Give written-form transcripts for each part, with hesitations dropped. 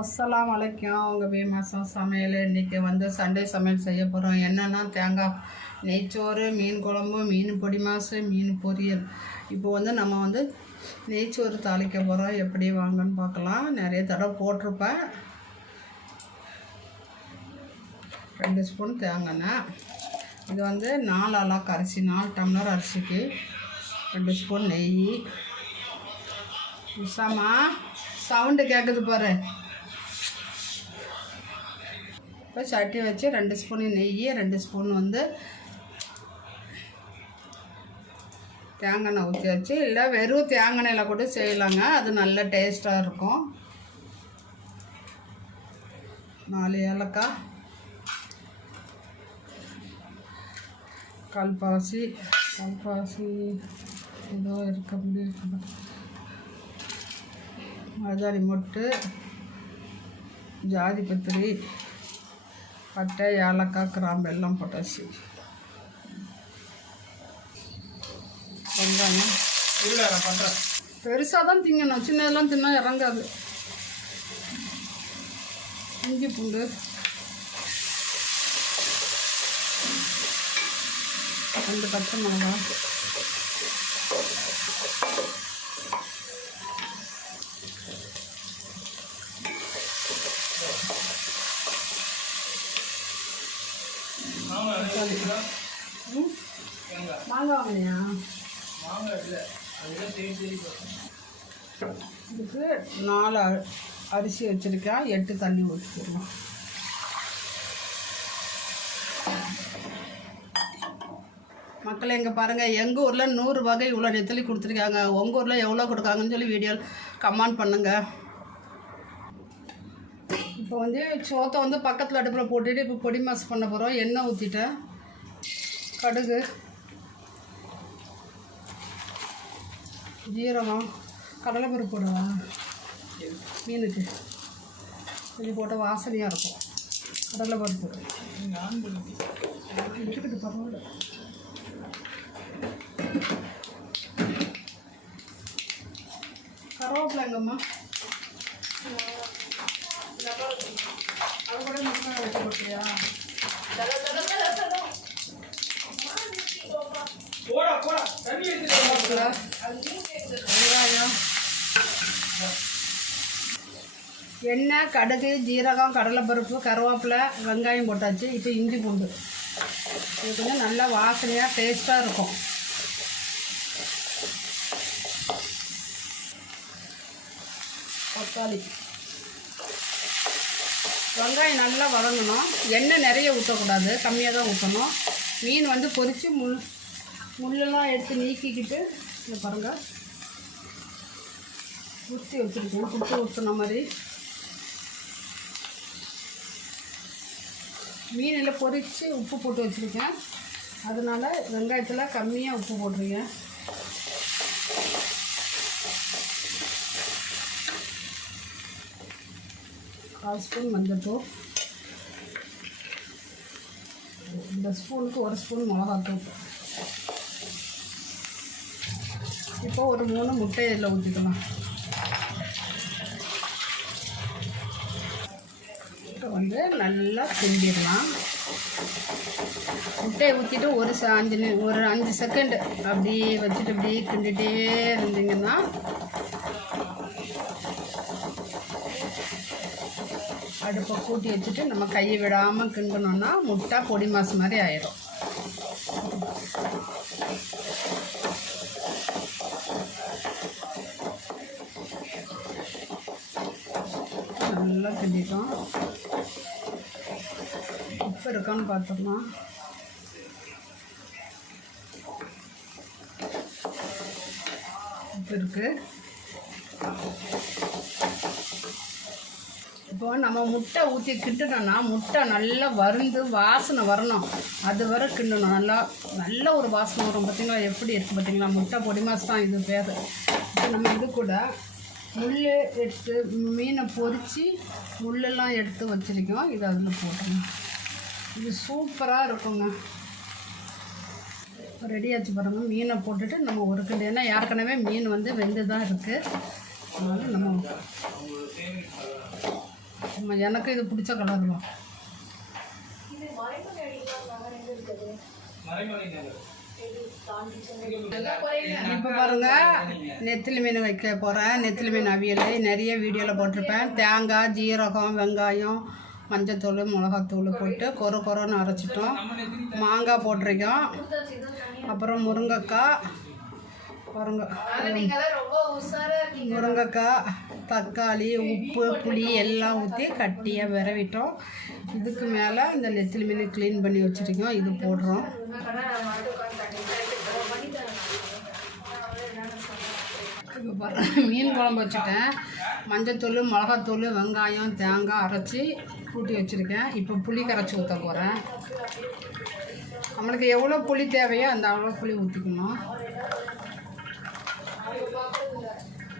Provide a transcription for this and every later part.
அஸ்ஸலாமு அலைக்கும். உங்கள் பீமாசம் சமையல் இன்றைக்கி வந்து சண்டே சமையல் செய்ய போகிறோம். என்னென்னா தேங்காய் நெய்ச்சோறு, மீன் குழம்பு, மீன் பொடி மாசு, மீன் பொரியல். இப்போ வந்து நம்ம வந்து நெய்ச்சோறு தாளிக்க போகிறோம். எப்படி வாங்கன்னு பார்க்கலாம். நிறைய தடவை போட்டிருப்பேன். 2 ஸ்பூன் தேங்காய் எண்ணெய். இது வந்து 4 அலாக்கு அரிசி, 4 டம்ளர் அரிசிக்கு 2 ஸ்பூன் நெய். உஷாமா சவுண்டு கேட்குது பாரு. இப்போ சட்டி வச்சு 2 ஸ்பூன் நெய், 2 ஸ்பூன் வந்து தேங்காய் எண்ணெய் ஊற்றி வச்சு, இல்லை வெறும் தேங்காய் எண்ணெயில் கூட செய்யலாங்க. அது நல்ல டேஸ்ட்டாக இருக்கும். 4 ஏலக்காய், கல்பாசி ஏதோ இருக்க முடியும், மருதாணி மொட்டு, ஜாதி பத்திரி, பட்டை, ஏலக்காய், கிராம்பு எல்லாம் போட்டாச்சு. வெங்காயம் இல்லை நான் பண்ணுறேன். பெருசாக தான் திங்கணும், சின்னதெல்லாம் தின்னா இறங்காது. இஞ்சி பூண்டு, ரெண்டு பச்சை மிளகாய், மாங்காய் வாங்கினியா? இதுக்கு 4 அரிசி வச்சுருக்கேன், 8 தண்ணி ஊற்றிக்கலாம். மக்கள் எங்கே பாருங்கள், எங்கள் ஊரில் 100 வகை இவ்வளோ நெத்தலி கொடுத்துருக்காங்க. உங்கள் ஊரில் எவ்வளோ கொடுக்காங்கன்னு சொல்லி வீடியோ கமெண்ட் பண்ணுங்கள். இப்போ வந்து சோத்தை வந்து பக்கத்தில் அடுப்பில் போட்டுட்டு இப்போ பொடி மாஸ் பண்ண போகிறோம். எண்ணெய் ஊற்றிட்டேன், கடுகு, ஜீரகம், கடலைப்பருப்பு போடுவா மீனுக்கு கொஞ்சம் போட்ட வாசனையாக இருக்கும். கடலைப்பருப்பு இருக்கட்டு பரவாயில்ல. கருவேப்பிலை எங்கம்மா? அது கூட முட்டை வச்சு போட்டியா? வெங்காயம், எண்ணெய், கடுகு, ஜீரகம், கடலைப்பருப்பு, கருவேப்பிலை, வெங்காயம் போட்டாச்சு. இப்போ இஞ்சி பூண்டு. இது கொஞ்சம் நல்லா வாசனையாக டேஸ்ட்டாக இருக்கும். தக்காளி, வெங்காயம் நல்லா வதங்கணும். எண்ணெய் நிறைய ஊற்றக்கூடாது, கம்மியாக தான் ஊற்றணும். மீன் வந்து பொரித்து முள்ளெல்லாம் எடுத்து நீக்கிக்கிட்டு இங்கே பாருங்கள் ஊற்றி வச்சுருக்கேன். புட்டு ஊற்றின மாதிரி மீனில் பொரித்து உப்பு போட்டு வச்சுருக்கேன். அதனால் வெங்காயத்தில் கம்மியாக உப்பு போட்டிருக்கேன். கால் ஸ்பூன் மஞ்சள்தூள், இந்த ஸ்பூனுக்கு 1 ஸ்பூன் மிளகாத்தூள். இப்போ ஒரு 3 முட்டை இதில் ஊற்றிக்கலாம். இப்போ வந்து நல்லா கிண்டிடலாம். முட்டையை ஊற்றிட்டு ஒரு 5 செகண்டு அப்படியே வச்சுட்டு அப்படியே கிண்டிகிட்டே இருந்தீங்கன்னா அடுப்பை கூட்டி வச்சுட்டு நம்ம கையை விடாமல் கிண்டணுன்னா முட்டை பொடி மாசு மாதிரி ஆயிடும். நல்லா கிண்டிட்டோம். உப்பு இருக்கான்னு பார்த்துக்கலாம். உப்பு இருக்குது. இப்போ நம்ம முட்டை ஊற்றி கிண்டணும்னா முட்டை நல்லா வறுந்து வாசனை வரணும். அது வரை கிண்டணும். நல்ல ஒரு வாசனை வரும். பார்த்திங்களா எப்படி இருக்குது பார்த்திங்களா? முட்டை பொடி மாஸ் தான் இது பேர். இப்போ நம்ம இது கூட முள் எடுத்து மீனை பொரித்து முள்ளெல்லாம் எடுத்து வச்சுருக்கோம். இது அதில் போட்டுருங்க. இது சூப்பராக இருக்குங்க. ரெடியாச்சு பாருங்கள். மீனை போட்டுட்டு நம்ம ஒரு கிண்டு, ஏன்னா ஏற்கனவே மீன் வந்து வெந்து தான் இருக்குது. அதனால் நம்ம எனக்கு இது பிடிச்ச கலர் தான். இப்போ பாருங்க நெத்திலி மீன் வைக்க போகிறேன். நெத்திலி மீன் அவியல் நிறைய வீடியோவில் போட்டிருப்பேன். தேங்காய், ஜீரகம், வெங்காயம், மஞ்சத்தூள், மிளகாத்தூள் போட்டு கொரன்னு அரைச்சிட்டோம். மாங்காய் போட்டிருக்கோம். அப்புறம் முருங்கைக்காய், முருங்கைக்காய், தக்காளி, உப்பு, புளி எல்லாம் ஊற்றி கட்டியாக விரவிட்டோம். இதுக்கு மேலே இந்த நெத்திலி மீன் க்ளீன் பண்ணி வச்சுருக்கோம். இது போடுறோம். இப்போ மீன் குழம்பு வச்சுட்டேன். மஞ்சத்தூள், மிளகாத்தூள், வெங்காயம், தேங்காய் அரைச்சி கூட்டி வச்சுருக்கேன். இப்போ புளி கரைச்சி ஊற்ற போகிறேன். நம்மளுக்கு எவ்வளோ புளி தேவையோ அந்த அவ்வளோ புளி ஊற்றிக்கணும்.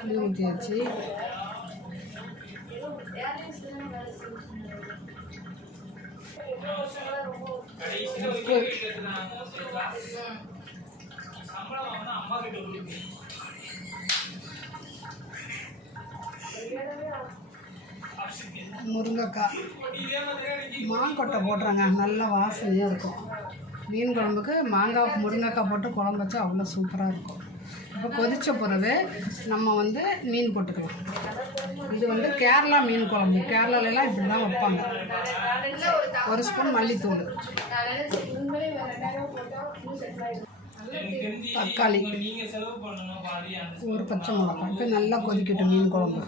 புளி ஊற்றியாச்சு. முருங்கைக்காய், மாங்கொட்டை போடுறாங்க, நல்ல வாசனையாக இருக்கும். மீன் குழம்புக்கு மாங்காய், முருங்கைக்காய் போட்டு குழம்பு வச்சா அவ்வளோ சூப்பராக இருக்கும். இப்போ கொதித்த பிறகு நம்ம வந்து மீன் போட்டுக்கலாம். இது வந்து கேரளா மீன் குழம்பு. கேரளாலெலாம் இப்படி தான் வைப்பாங்க. 1 ஸ்பூன் மல்லித்தூள், தக்காளி, 1 பச்சை மிளகாய். இப்போ நல்லா கொதிக்கட்டும் மீன் குழம்பு.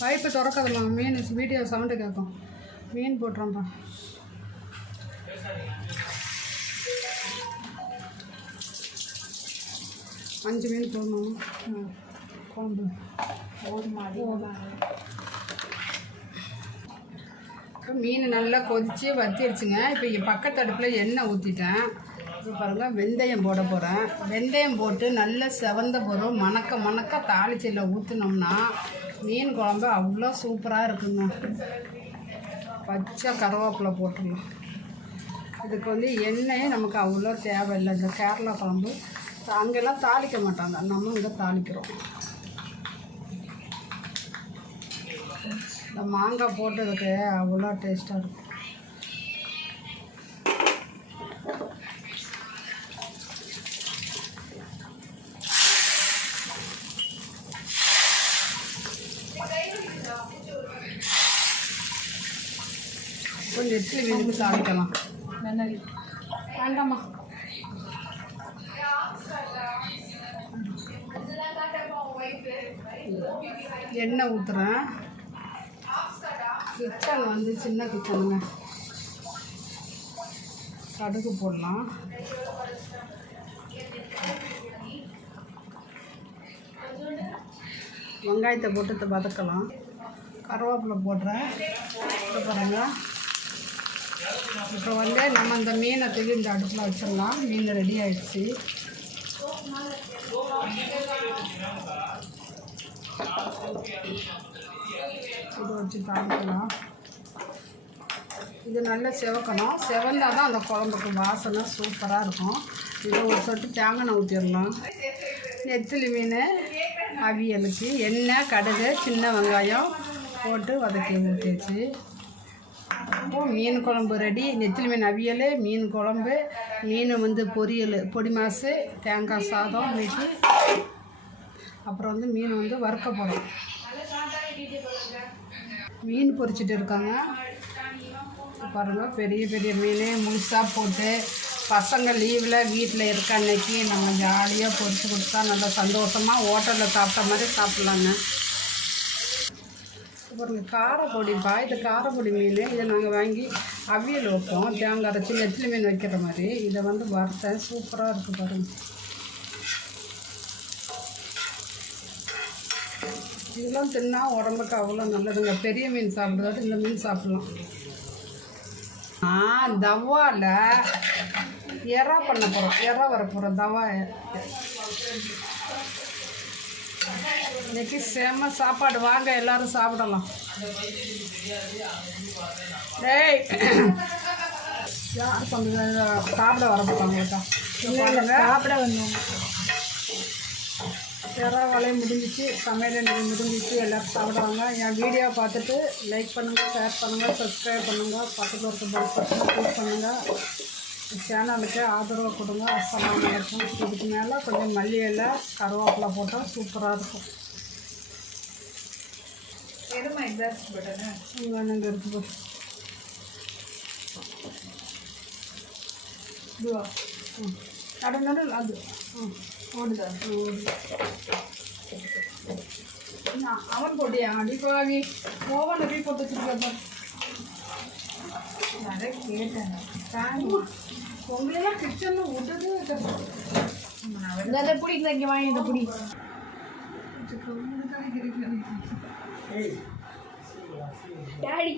பைப்பு திறக்காதம்மா, மீன் வீடியோ சவுண்டு கேட்கும். மீன் போட்டுறோம்ப்பா. அஞ்சு மீன் போடணும் குழம்பு. இப்போ மீன் நல்லா கொதித்து வத்திடுச்சுங்க. இப்போ பக்கத்து அடுப்பில் எண்ணெய் ஊற்றிட்டேன். இப்போ பாருங்கள் வெந்தயம் போட போகிறேன். வெந்தயம் போட்டு நல்லா செவந்த பிறகு மணக்க தாளிச்சையில் ஊற்றினோம்னா மீன் குழம்பு அவ்வளோ சூப்பராக இருக்குங்க. பச்சை கருவேப்பிலை போட்டுடலாம். இதுக்கு வந்து எண்ணெய் நமக்கு அவ்வளோ தேவையில்லை. இந்த கேரளா குழம்பு அங்கெல்லாம் தாளிக்க மாட்டாங்க, நம்ம இங்கே தாளிக்கிறோம். இந்த மாங்காய் போட்டதுக்கு அவ்வளோ டேஸ்ட்டாக இருக்கும். கொஞ்சம் நெத்திலி மீனுக்கு தாளிக்கலாம். வேண்டாமா, எண்ணெய் ஊற்றுறேன். கிச்சன் வந்து சின்ன கிச்சனுங்க. கடுகு போடலாம். வெங்காயத்தை போட்டு வதக்கலாம். கருவேப்பிலை போடுறேன். பாருங்க, இப்போ வந்து நம்ம இந்த மீனை தூக்கி இந்த அடுப்பில் வச்சிடலாம். மீன் ரெடி ஆகிடுச்சு. இதை வச்சு தாளிக்கலாம். இது நல்லா செவக்கணும். செவந்தால் தான் அந்த குழம்புக்கு வாசனை சூப்பராக இருக்கும். இதை ஒரு சொட்டு தேங்காய் ஊற்றிடலாம். நெத்திலி மீன் அவியலுக்கு எண்ணெய், கடுகு, சின்ன வெங்காயம் போட்டு வதக்கி ஊற்றியாச்சு. அப்போது மீன் குழம்பு ரெடி. நெத்திலி மீன் அவியல், மீன் குழம்பு, மீன் வந்து பொரியல், பொடி மாசு, தேங்காய் சாதம் வீட்டி. அப்புறம் வந்து மீன் வந்து வறுக்க போகிறோம். மீன் பொரிச்சிட்டு இருக்காங்க பாருங்கள். பெரிய பெரிய மீன் முழுசாக போட்டு பசங்க லீவில் வீட்டில் இருக்க அன்னைக்கு நம்ம ஜாலியாக பொரிச்சு கொடுத்தா நல்லா சந்தோஷமாக ஹோட்டலில் சாப்பிட்ட மாதிரி சாப்பிட்லாங்க. பாருங்கள், காரப்பொடிப்பா. இது காரப்பொடி மீன். இதை நாங்கள் வாங்கி அவியல் வைப்போம், தேங்காய் அரைச்சி நெத்திலி மீன் வைக்கிற மாதிரி. இதை வந்து வறுத்தேன், சூப்பராக இருக்குது பாருங்கள். இதெல்லாம் தின்னா உடம்புக்கு அவ்வளோ நல்லதுங்க. பெரிய மீன் சாப்பிட்றதோட இந்த மீன் சாப்பிட்லாம். தவாவில் எறா பண்ண போகிறோம். எறா வர போகிறோம். தவா இன்னைக்கு செம சாப்பாடு. வாங்க எல்லோரும் சாப்பிடலாம். டேய், யார் கொஞ்சம் சாப்பிட வர போகிறாங்கக்கா? சாப்பிட வந்தோம். எறா வலையும் முடிஞ்சிச்சு, சமையல் எனக்கு முடிஞ்சிச்சு. எல்லோரும் சாப்பிடுவாங்க. என் வீடியோ பார்த்துட்டு லைக் பண்ணுங்கள், ஷேர் பண்ணுங்கள், சப்ஸ்கிரைப் பண்ணுங்கள், பக்கத்தில் இருக்க பெல் பட்டனை கிளிக் பண்ணுங்கள். சேனலுக்கு ஆதரவு கொடுங்க. அஸ்ஸலாமு அலைக்கும். இதுக்கு மேலே கொஞ்சம் மல்லி இலை கருவேப்பிலை போட்டால் சூப்பராக இருக்கும். எதுமா எக்ஸாஸ்ட் பட்டனு இங்கே இருக்குது. இதுவா நடு நடு அது ஓடுதா? ஓடுது. அவன் போட்டியா அடிப்பாவி ஓவன் எப்படி போட்டு வச்சுருக்க? நிறைய கேட்டேன். உங்களெல்லாம் கிச்சனில் விட்டது அதை பிடி இங்கே வாங்கி இதை பிடி. டாடி